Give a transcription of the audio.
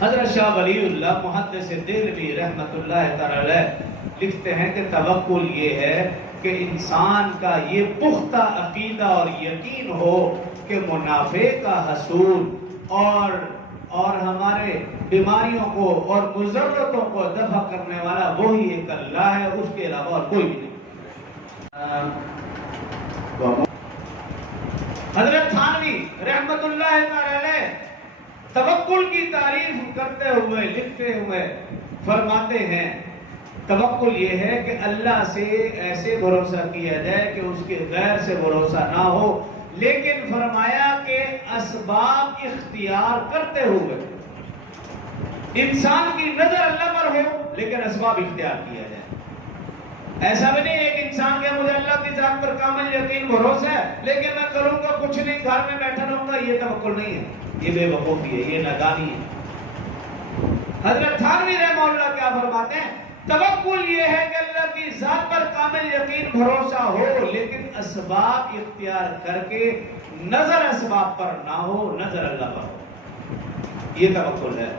حضرت شاہ ولی اللہ محدث دہلوی رحمۃ اللہ تعالی علیہ لکھتے ہیں کہ توکل یہ ہے کہ انسان کا یہ پختہ عقیدہ اور یقین ہو کہ منافع کا حصول اور ہمارے بیماریوں کو اور مضرتوں کو دفع کرنے والا وہی ایک اللہ ہے، اس کے علاوہ اور کوئی بھی نہیں۔ حضرت تھانوی رحمت اللہ تعالی علیہ توکل کی تعریف کرتے ہوئے لکھتے ہوئے فرماتے ہیں توکل یہ ہے کہ اللہ سے ایسے بھروسہ کیا جائے کہ اس کے غیر سے بھروسہ نہ ہو، لیکن فرمایا کہ اسباب اختیار کرتے ہوئے انسان کی نظر اللہ پر ہو لیکن اسباب اختیار کیا جائے۔ ایسا بھی نہیں ایک انسان کے مجھے اللہ کی ذات پر کامل یقین بھروسہ ہے لیکن میں کروں گا کچھ نہیں، گھر میں بیٹھا رہوں گا، یہ توکل نہیں ہے، یہ بے وقوفی ہے، یہ نادانی ہے۔ حضرت تھانوی رحمہ اللہ کیا فرماتے ہیں؟ توکل یہ ہے کہ اللہ کی ذات پر کامل یقین بھروسہ ہو لیکن اسباب اختیار کر کے نظر اسباب پر نہ ہو، نظر اللہ پر ہو، یہ توکل ہے۔